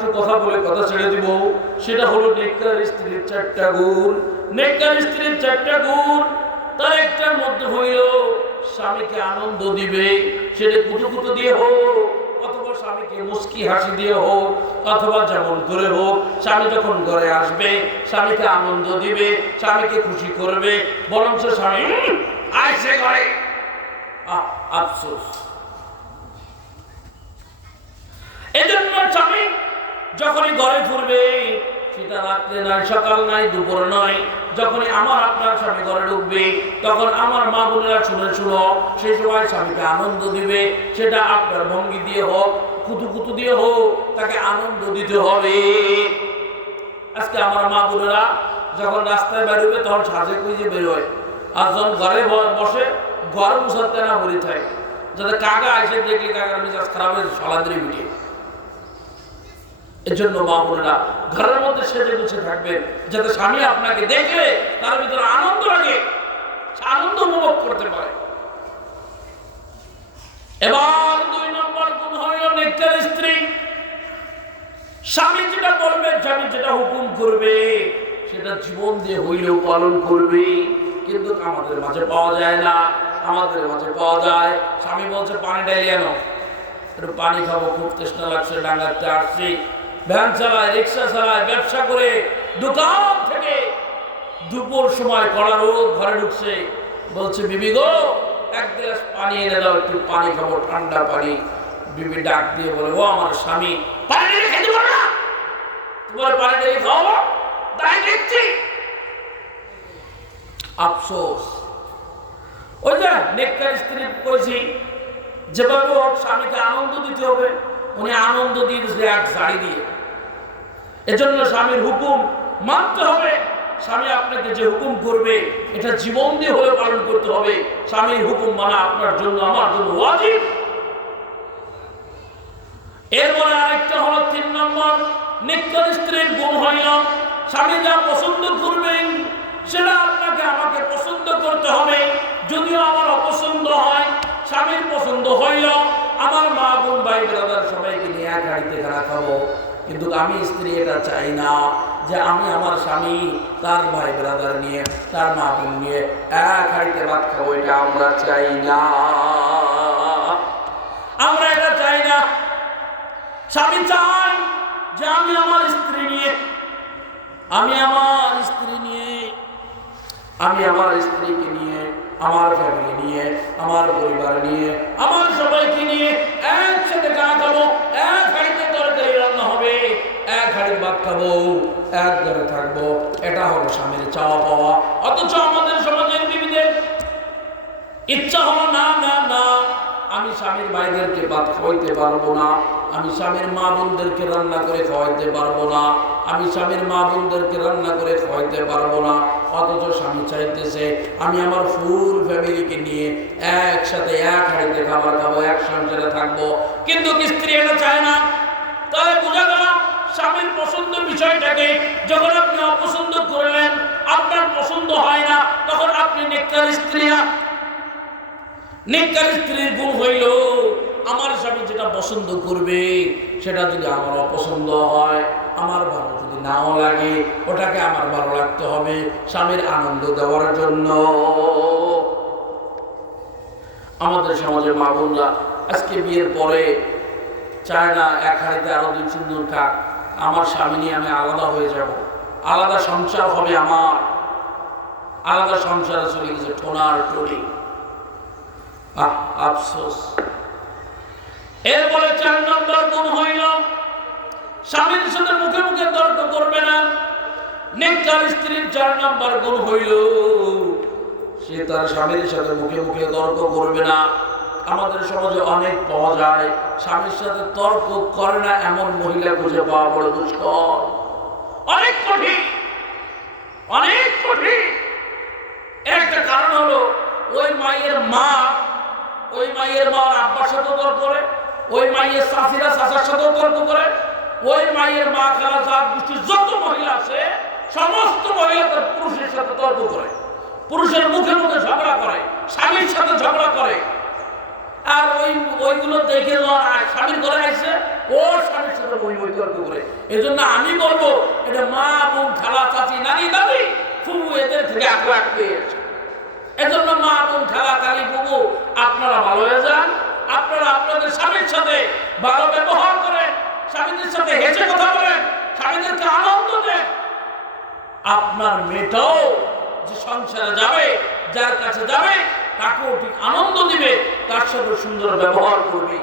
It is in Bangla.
একটু কথা বলে কথা ছেড়ে দিব। সেটা হলো নেককার স্ত্রীর 4টা গুণ। নেককার স্ত্রীর 4টা গুণ, তার একটার মধ্যে হইল স্বামীকে আনন্দ দিবে, সেটা কুটুকুটু দিয়ে হোক অথবা স্বামীকে মুস্কি হাসি দিয়ে হোক অথবা যেমন করে হোক, স্বামী যখন ঘরে আসবে স্বামীকে আনন্দ দিবে, স্বামীকে খুশি করবে। বরঞ্চ স্বামী আইসে ঘরে, আফসোস। এজন্য স্বামী যখনই ঘরে ফিরবে, সেটা রাত্রে নয়, সকাল নয়, দুপুর নয়, যখনই আমার আপনার স্বামী ঘরে ঢুকবে, তখন আমার মা বোনেরা শুনে শুনো, সেই সময় স্বামীকে আনন্দ দিবে। সেটা আপনার ভঙ্গি দিয়ে হোক, কুতুকুতু দিয়ে হোক, তাকে আনন্দ দিতে হবে। আজকে আমার মা বোনেরা যখন রাস্তায় বেরোবে তখন সাজে কুইজে বেরোয়, আর যখন ঘরে বসে ঘর মুছাতে না বলি থাকে, যাতে কাকা এসে দেখলে কাকার মেজাজ খারাপ হয়েছে সলাদ্রি মিটিয়ে। এর জন্য মা বোনেরা ঘরের মধ্যে সেজে গুছে থাকবেন, যাতে স্বামী আপনাকে দেখলে তার ভিতরে আনন্দ লাগে, আনন্দ উপভোগ করতে পারে। এবার 2 নম্বর গুণ হইল নেককার স্ত্রী। স্বামী যেটা বলবে, স্বামী যেটা হুকুম করবে, সেটা জীবন দিয়ে হইলেও পালন করবে। কিন্তু আমাদের মাঝে পাওয়া যায় না। আমাদের মাঝে পাওয়া যায় স্বামী বলছে পানি ডাইলে আনো, একটু পানি খাবো, খুব তৃষ্ণা লাগছে, ডাঙ্গাতে আসছি, ভ্যান চালায়, রিক্সা চালায়, ব্যবসা করে, দোকান থেকে দুপুর সময় কড়া রোদ, ঘরে ঢুকছে, বলছে বিবি গো 1 গ্লাস পানি এনে দাও, একটু পানি খাবো, ঠান্ডা পানি। বিবি ডাক দিয়ে বলে, ও আমার স্বামী, পানি ঢেলে খেতে পারো না, তোমার পানি ঢেলে খাওয়াবো, তাই দেখছি। আফসোস। ওই যে নেককার স্ত্রী কইছি, যেভাবে হোক স্বামীকে আনন্দ দিতে হবে, উনি আনন্দ দিয়ে দিচ্ছে 1 শাড়ি দিয়ে। এজন্য স্বামীর হুকুম মানতে হবে। স্বামী আপনাকে যে হুকুম করবে, এটা জীবন দিয়ে হলে পালন করতে হবে। স্বামীর হুকুম মানা আপনার জন্য, আমার জন্য ওয়াজিব। এরপরে আরেকটা হলো 3 নম্বর নেককার স্ত্রীর গুণ হইল স্বামী যা পছন্দ করবেন সেটা আপনাকে আমাকে পছন্দ করতে হবে। যদিও আমার অপছন্দ হয়, স্বামীর পছন্দ হইল আমার মা বোন ভাই ব্রাদার সবাইকে নিয়ে এক হাঁড়িতে খানা খাবো, কিন্তু আমি স্ত্রী এটা চাই না যে আমি আমার স্বামী তার ভাই ব্রাদার নিয়ে, তার মা বোন নিয়ে এক হাঁড়িতে ভাত খাবো, এটা আমরা চাই না। আমরা এটা চাই না। স্বামী চাই যে আমি আমার স্ত্রী নিয়ে, আমি আমার স্ত্রীকে নিয়ে, আমার ফ্যামিলি নিয়ে, আমার পরিবার নিয়ে, আমার সবাইকে নিয়ে একসাথে খাওয়া খাবো, এক হাঁড়িতে তরকারি রান্না হবে, এক হাঁড়ির ভাত খাবো, এক ঘরে থাকবো। এটা হলো স্বামীর চাওয়া পাওয়া। অথচ আমাদের সমাজের বিবিদের ইচ্ছা হলো না না না, আমি স্বামীর ভাইদেরকে ভাত খাওয়াইতে পারবো না, আমি স্বামীর মা বোনদেরকে রান্না করে খাওয়াইতে পারবো না, আমি স্বামীর মা বোনদেরকে রান্না করে খাওয়াইতে পারবো না। অথচ স্বামী চাইতেছে আমি আমার ফুল ফ্যামিলিকে নিয়ে একসাথে এক হাঁড়িতে খাবার খাবো, এক সংসারে থাকবো। কিন্তু স্ত্রী এটা চায় না। তাহলে বোঝা গেল স্বামীর পছন্দ বিষয়টাকে যখন আপনি অপছন্দ করলেন, আপনার পছন্দ হয় না, তখন আপনি নেককার স্ত্রী না। নেককার স্ত্রীর গুণ হইল আমার স্বামী যেটা পছন্দ করবে সেটা যদি আমার অপছন্দ হয়, আমার ভালো যদি নাও লাগে, ওটাকে আমার ভালো লাগতে হবে স্বামীর আনন্দ দেওয়ার জন্য। আমাদের সমাজে মা বোনরা আজকে বিয়ের পরে চায় না এক হাঁড়িতে আরো 2-3 জন খাক, আমার স্বামী নিয়ে আমি আলাদা হয়ে যাব, আলাদা সংসার হবে আমার, আলাদা সংসারে চলে গেছে ঠোনার টড়ি। আফসোস। এরপরে 4 নম্বর গুণ হইল স্বামীর সাথে মুখে মুখে তর্ক করবে না। নেককার স্ত্রীর 4 নম্বর গুণ হইল সে তার স্বামীর সাথে মুখে মুখে তর্ক করবে না। আমাদের সমাজে অনেক পাওয়া যায় স্বামীর সাথে তর্ক করে না এমন মহিলা খুঁজে পাওয়া বড় দুষ্কর, অনেক কঠিন, অনেক কঠিন। একটা কারণ হলো ওই মায়ের মার আব্বার সাথে তর্ক করে, ওই মায়ের চাচিরা চাচার সাথে তর্ক করে, ওই মায়ের মা খালা জাত গোষ্ঠীর যত মহিলা আছে সমস্ত মহিলা তার পুরুষের সাথে তর্ক করে, পুরুষের মুখে মুখে ঝগড়া করে, স্বামীর সাথে ঝগড়া করে। আর ওইগুলো দেখে স্বামীর ঘরে আসে ও স্বামীর সাথে বই তর্ক করে। এজন্য আমি বলবো এটা মা, বোন, খালা, চাচি, নানি, দাদি, ফুবু এদের থেকে আখলাক পেয়েছে। এজন্য মা, বোন, খালা, কালী, ফুবু আপনারা ভালো হয়ে যান। আপনারা আপনাদের স্বামীর সাথে ভালো ব্যবহার করেন, স্বামীদের সাথে হেসে কথা বলেন, স্বামীদেরকে আনন্দ দেন। আপনার মেয়েটাও যে সংসারে যাবে, যার কাছে যাবে তাকেও ঠিক আনন্দ দিবে, তার সাথে সুন্দর ব্যবহার করবে।